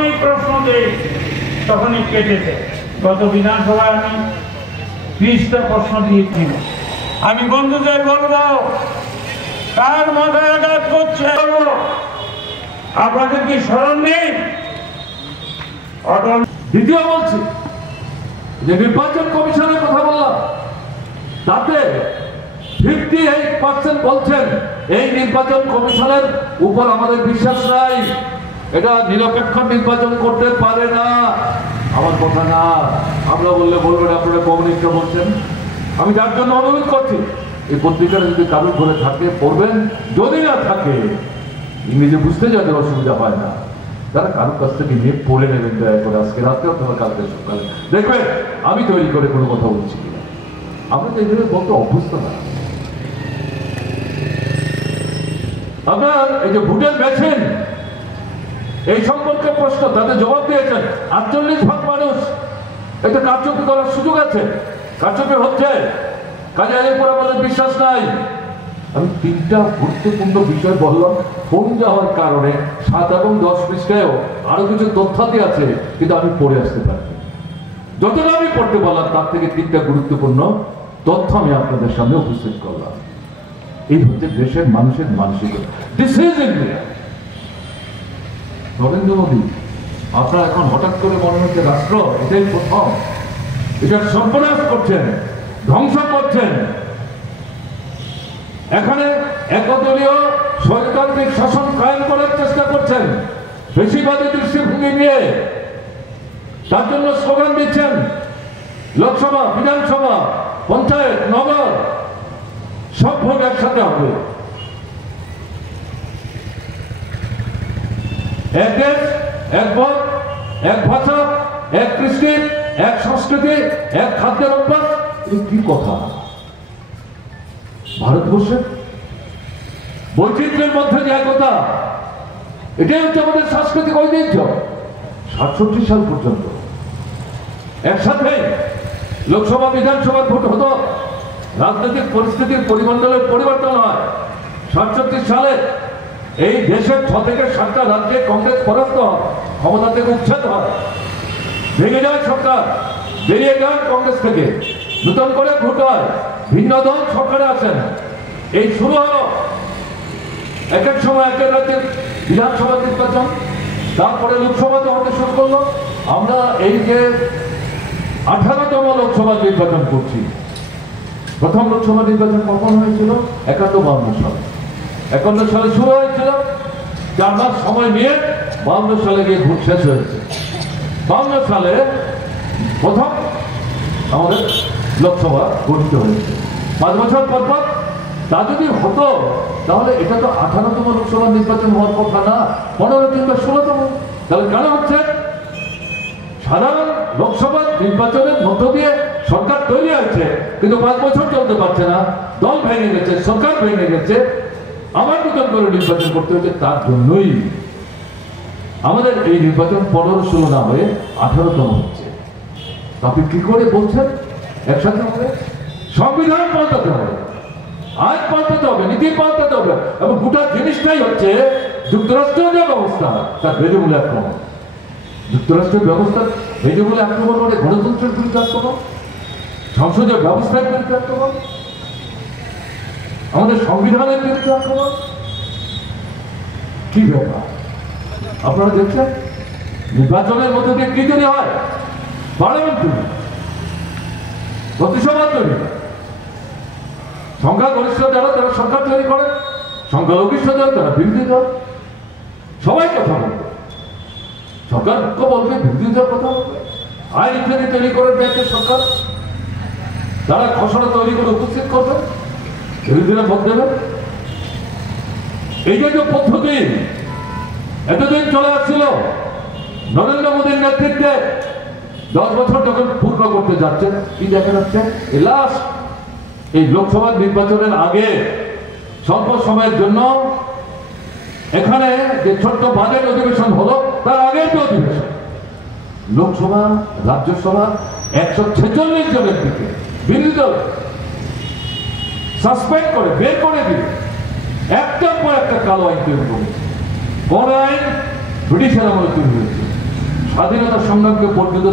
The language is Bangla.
যখনই প্রশ্ন দেই তখনই কেটে দেয়। গত বিধানসভায় আমি 30টা প্রশ্ন দিয়েছি। আমি বন্ধুদের বলবো, কার মাথায় আঘাত করছে? আপনাদের কি স্মরণ নেই? অটল। দ্বিতীয় বলছি যে নির্বাচন কমিশনের কথা বললাম, তাতে 58% বলছেন এই নির্বাচন কমিশনের উপর আমাদের বিশ্বাস নাই, এটা নিরপেক্ষ নির্বাচন করতে পারে না। আমার কথা না, আমরা বললে বলবেন আপনারা কমিউনিস্টরা বলছেন। আমি যার জন্য অনুরোধ করছি, এই পত্রিকাটা যদি কারোর ঘরে থাকে পড়বেন, যদি না থাকে ইংরেজি বুঝতে যাদের অসুবিধা হয় না তারা কারোর কাছ থেকে নিয়ে পড়ে নেবেন দয়া করে, আজকে রাত্রে অথবা কালকে সকালে। দেখবেন আমি তৈরি করে কোনো কথা বলছি কিনা। আমরা তো এইভাবে বলতে অভ্যস্ত না। আপনার এই যে ভোটের মেশিন, এই সম্পর্কে প্রশ্ন, তাতে জবাব দিয়েছেন 48% মানুষ এটা কারচুপি করার সুযোগ আছে, কারচুপি হচ্ছে, কাজে এর উপর আমাদের বিশ্বাস নাই। আমি 3টা গুরুত্বপূর্ণ বিষয় বললাম, ফোন যাওয়ার কারণে 7 এবং 10 পৃষ্ঠায়ও আরো কিছু তথ্যাদি আছে, কিন্তু আমি পড়ে আসতে পারি। যতটা আমি পড়তে পারলাম তার থেকে 3টা গুরুত্বপূর্ণ তথ্য আমি আপনাদের সামনে উপস্থিত করলাম। এই হচ্ছে দেশের মানুষের মানসিকতা। This is India. Narendra Modi, আপনার এখন হঠাৎ করে মনে হচ্ছে রাষ্ট্র এটাই প্রথম, এটা সর্বনাশ করছেন, ধ্বংস করছেন। এখানে একদলীয় স্বৈরতান্ত্রিক শাসন কায়েম করার চেষ্টা করছেন বেশিরভাগী দৃষ্টিভঙ্গি নিয়ে। তার জন্য স্লোগান দিচ্ছেন লোকসভা, বিধানসভা, পঞ্চায়েত, নগর সব ভোট একসাথে হবে। এক দেশ, এক ভোট, এক ভাষা, এক কৃষ্টি, এক সংস্কৃতি, এক খাদ্যের অভ্যাস। কি কথা! ভারতবর্ষের বৈচিত্র্যের মধ্যে যে একতা, এটাই হচ্ছে আমাদের সাংস্কৃতিক ঐতিহ্য। 67 সাল পর্যন্ত একসাথে লোকসভা, বিধানসভার ভোট হতো। রাজনৈতিক পরিস্থিতির পরিমণ্ডলের পরিবর্তন হয়। 67 সালে এই দেশের 6 থেকে 7টা রাজ্যে কংগ্রেস পরাস্ত হয়, ক্ষমতা থেকে উচ্ছেদ হয়, ভেঙে যায় সরকার, বেরিয়ে যায় কংগ্রেস থেকে, নতুন করে ভোট হয়, ভিন্ন দল সরকারে আসেন। এই শুরু হলো এক এক সময় এক এক রাজ্যের বিধানসভা নির্বাচন, তারপরে লোকসভাতে হতে শুরু করলো। আমরা এই যে 18তম লোকসভা নির্বাচন করছি। প্রথম লোকসভা নির্বাচন কখন হয়েছিল? 51-52 সালে। 51 সালে শুরু হয়েছিল, 4 মাস সময় নিয়ে 52 সালে গিয়ে ভোট শেষ হয়েছে। 52 সালে প্রথম আমাদের লোকসভা গঠিত হয়েছে। 5 বছর পর পর তা যদি হতো তাহলে এটা তো 18তম লোকসভা নির্বাচন হওয়ার কথা না, 15 কিংবা 16তম। তাহলে কেন হচ্ছে? সাধারণ লোকসভা নির্বাচনের মধ্য দিয়ে সরকার তৈরি হয়েছে, কিন্তু 5 বছর চলতে পারছে না, দল ভেঙে গেছে, সরকার ভেঙে গেছে, আবার নতুন করে নির্বাচন করতে হচ্ছে। তার জন্যই আমাদের এই নির্বাচন 15-16 না হয়ে 18তম হচ্ছে। আপনি কি করে বলছেন একসাথে হবে? সংবিধান পাল্টাতে হবে, আইন পাল্টাতে হবে, নীতি পাল্টাতে হবে, এবং গোটা জিনিসটাই হচ্ছে যুক্তরাষ্ট্রের যে ব্যবস্থা তার বেদমূলে আক্রমণ। যুক্তরাষ্ট্রের ব্যবস্থা বেদমূলে আক্রমণ মানে গণতন্ত্রের বিরুদ্ধে আক্রমণ, সংসদীয় ব্যবস্থার বিরুদ্ধে আক্রমণ, আমাদের সংবিধানের বিরুদ্ধে আক্রমণ। কি ব্যাপার আপনারা দেখছেন? নির্বাচনের মধ্যে দিয়ে কি তৈরি হয়? পার্লামেন্ট তৈরি, প্রতিসভা তৈরি, সংখ্যাগরিষ্ঠ যারা তারা সরকার তৈরি করে, সংখ্যালঘিষ্ঠ যারা তারা বিরোধী দল। সবাই কথা বলবে, সরকার বলবে, বিরোধী দল কথা বলবে, আইন ইত্যাদি তৈরি করে দেয় সরকার, তারা খসড়া তৈরি করে উপস্থিত করবে, বিরোধীরা ভোট দেবে। এই যে পদ্ধতি এতদিন চলে আসছিল নরেন্দ্র মোদীর নেতৃত্বে, 10 বছর যখন পূর্ণ করতে যাচ্ছে, কি দেখা যাচ্ছে? লাস্ট এই লোকসভা নির্বাচনের আগে স্বল্প সময়ের জন্য এখানে যে ছোট্ট বাজেট অধিবেশন হলো, তার আগের যে অধিবেশন, লোকসভা, রাজ্যসভা 146 জনের দিকে বিরোধী দল সাসপেন্ড করে বের করে দিয়ে একটার পর একটা কালো আইন তৈরি করেছে। কোন আইন? ব্রিটিশের আমলে তৈরি হয়েছে, স্বাধীনতা সংগ্রামকে পর্যন্ত